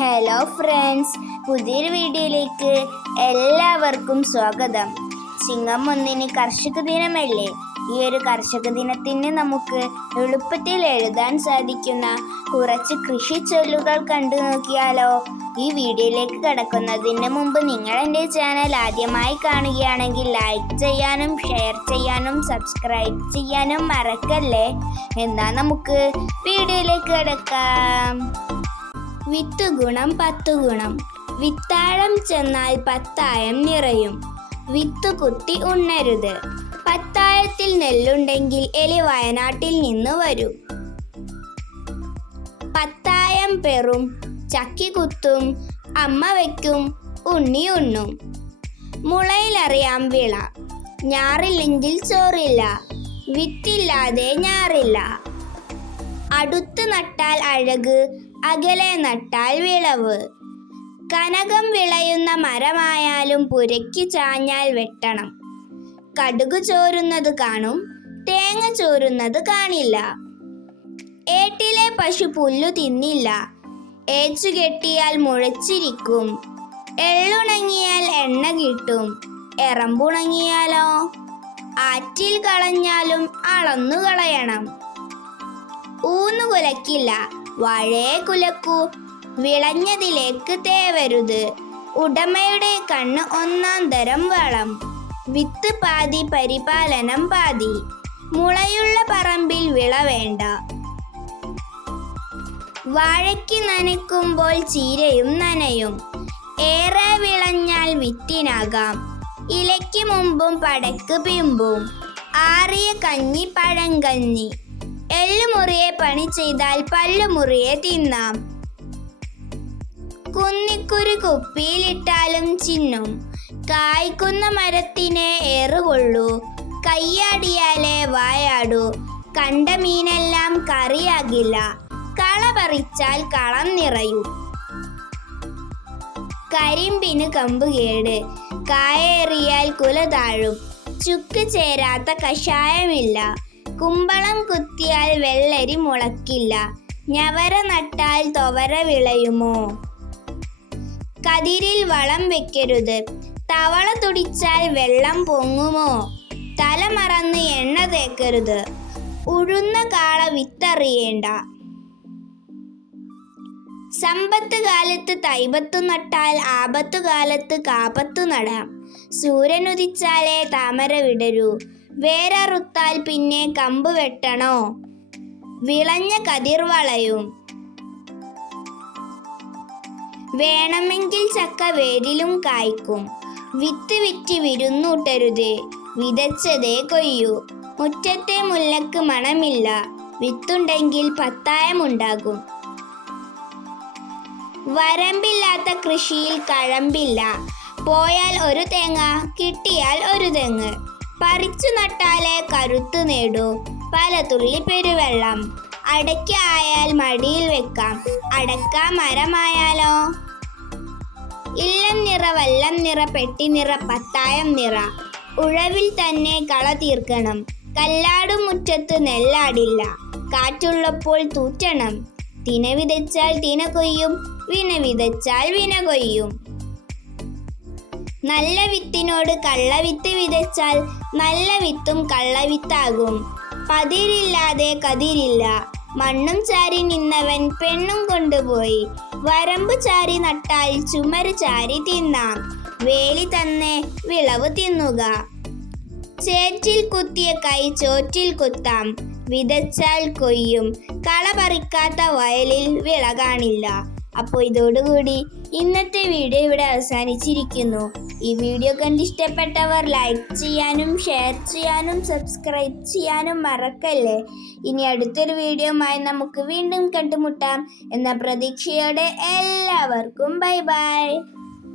Hello friends, പുതിയൊരു വീഡിയോയിലേക്ക് എല്ലാവർക്കും സ്വാഗതം. ചിങ്ങം 1 കർഷക ദിനമല്ലേ? ഈ ഒരു കർഷക ദിനത്തിന് നമുക്ക് എളുപ്പത്തിൽ എഴുതാൻ സാധിക്കുന്ന കുറച്ച് കൃഷി ചൊല്ലുകൾ കണ്ടു നോക്കിയാലോ? ഈ വീഡിയോയിലേക്ക് കടക്കുന്നതിന് മുമ്പ് നിങ്ങൾ എൻ്റെ ചാനൽ ആദ്യമായി കാണുകയാണെങ്കിൽ ലൈക്ക് ചെയ്യാനും ഷെയർ ചെയ്യാനും സബ്സ്ക്രൈബ് ചെയ്യാനും മറക്കല്ലേ. എന്നാൽ നമുക്ക് വീഡിയോയിലേക്ക് കടക്കാം. വിത്ത് ഗുണം 10 ഗുണം. വിത്താഴം ചെന്നാൽ പത്തായം നിറയും. വിത്ത് കുത്തി ഉണ്ണരുത്. പത്തായത്തിൽ നെല്ലുണ്ടെങ്കിൽ എലി വയനാട്ടിൽ നിന്ന് വരും. പത്തായം പെറും, ചക്കി കുത്തും, അമ്മ വയ്ക്കും, ഉണ്ണി ഉണ്ണും. മുളയിലറിയാം വിള. ഞാറില്ലെങ്കിൽ ചോറില്ല. വിത്തില്ലാതെ ഞാറില്ല. അടുത്ത് നട്ടാൽ അഴക്, അകലെ നട്ടാൽ വിളവ്. കനകം വിളയുന്ന മരമായാലും പുരയ്ക്ക് ചാഞ്ഞാൽ വെട്ടണം. കടുക് ചോരുന്നത് കാണും, തേങ്ങ ചോരുന്നത് കാണില്ല. ഏട്ടിലെ പശു പുല്ലു തിന്നില്ല. ഏച്ചു കെട്ടിയാൽ മുഴച്ചിരിക്കും. എള്ളുണങ്ങിയാൽ എണ്ണ കിട്ടും. എറമ്പുണങ്ങിയാലോ? ആറ്റിൽ കളഞ്ഞാലും അളന്നു കളയണം. ഊന്നു കുലക്കില്ല, വാഴയെ കുലക്കൂ. വിളഞ്ഞതിലേക്ക് തേവരുത്. ഉടമയുടെ കണ്ണ് 1-ാം തരം വളം. വിത്ത് പാതി, പരിപാലനം പാതി. മുളയുള്ള പറമ്പിൽ വിള വേണ്ട. വാഴയ്ക്ക് നനയ്ക്കുമ്പോൾ ചീരയും നനയും. ഏറെ വിളഞ്ഞാൽ വിത്തിനാകാം. ഇലയ്ക്ക് മുമ്പും പടക്ക് പിമ്പും. ആറിയ കഞ്ഞി പഴങ്കഞ്ഞി. എള്ളുമുറിയെ പണി ചെയ്താൽ പല്ലുമുറിയെ തിന്നാം. കുന്നിക്കുരു കുപ്പിയിലിട്ടാലും ചിന്നും. കായ്ക്കുന്ന മരത്തിനെ ഏറുകൊള്ളൂ. കയ്യാടിയാലേ വായാടൂ. കണ്ട മീനെല്ലാം കറിയാകില്ല. കള പറിച്ചാൽ കളം നിറയും. കരിമ്പിന് കമ്പുകേട്. കായേറിയാൽ കുല താഴും. ചുക്ക് ചേരാത്ത കഷായമില്ല. കുമ്പളം കുത്തിയാൽ വെള്ളരി മുളക്കില്ല. ഞവര നട്ടാൽ തൊവര വിളയുമോ? കതിരിൽ വളം വെക്കരുത്. തവള തുടിച്ചാൽ വെള്ളം പൊങ്ങുമോ? തല മറന്ന് എണ്ണ തേക്കരുത്. ഉഴുന്ന കാള വിത്തറിയേണ്ട. സമ്പത്ത് കാലത്ത് തൈപത്തു നട്ടാൽ ആപത്തു കാലത്ത് കാപത്തു നടാം. സൂര്യനുദിച്ചാലേ താമര വിടരൂ. വേരറുത്താൽ പിന്നെ കമ്പ് വെട്ടണോ? വിളഞ്ഞ കതിർ വളയും. വേണമെങ്കിൽ ചക്ക വേരിലും കായ്ക്കും. വിത്ത് വിറ്റ് വിരുന്നൂട്ടരുത്. വിതച്ചതേ കൊയ്യൂ. മുറ്റത്തെ മുല്ലക്ക് മണമില്ല. വിത്തുണ്ടെങ്കിൽ പത്തായമുണ്ടാകും. വരമ്പില്ലാത്ത കൃഷിയിൽ കഴമ്പില്ല. പോയാൽ ഒരു തേങ്ങ, കിട്ടിയാൽ ഒരു തെങ്ങ്. പറിച്ചു നട്ടാലേ കരുത്ത് നേടൂ. പല തുള്ളി പെരുവെള്ളം. അടയ്ക്ക ആയാൽ മടിയിൽ വെക്കാം. അടക്ക മരമായാലോ? ഇല്ലം നിറ, വല്ലം നിറ, പെട്ടി നിറ, പത്തായം നിറ. ഉഴവിൽ തന്നെ കള തീർക്കണം. കല്ലാടും മുറ്റത്ത് നെല്ലാടില്ല. കാറ്റുള്ളപ്പോൾ തൂറ്റണം. തിന വിതച്ചാൽ തിന കൊയ്യും. വിന വിതച്ചാൽ വിന കൊയ്യും. നല്ല വിത്തിനോട് കള്ളവിത്ത് വിതച്ചാൽ നല്ല വിത്തും കള്ളവിത്താകും. പതിരില്ലാതെ കതിരില്ല. മണ്ണും ചാരി നിന്നവൻ പെണ്ണും കൊണ്ടുപോയി. വരമ്പ് ചാരി നട്ടാൽ ചുമര് ചാരി തിന്നാം. വേലി തന്നെ വിളവ് തിന്നുക. ചേറ്റിൽ കുത്തിയ കൈ ചോറ്റിൽ കുത്താം. വിതച്ചാൽ കൊയ്യും. കള പറിക്കാത്ത വയലിൽ വിള കാണില്ല. അപ്പോൾ ഇതോടുകൂടി ഇന്നത്തെ വീഡിയോ ഇവിടെ അവസാനിച്ചിരിക്കുന്നു. ഈ വീഡിയോ കണ്ടിഷ്ടപ്പെട്ടവർ ലൈക്ക് ചെയ്യാനും ഷെയർ ചെയ്യാനും സബ്സ്ക്രൈബ് ചെയ്യാനും മറക്കല്ലേ. ഇനി അടുത്തൊരു വീഡിയോയുമായി നമുക്ക് വീണ്ടും കണ്ടുമുട്ടാം എന്ന പ്രതീക്ഷയോടെ എല്ലാവർക്കും ബൈ ബൈ.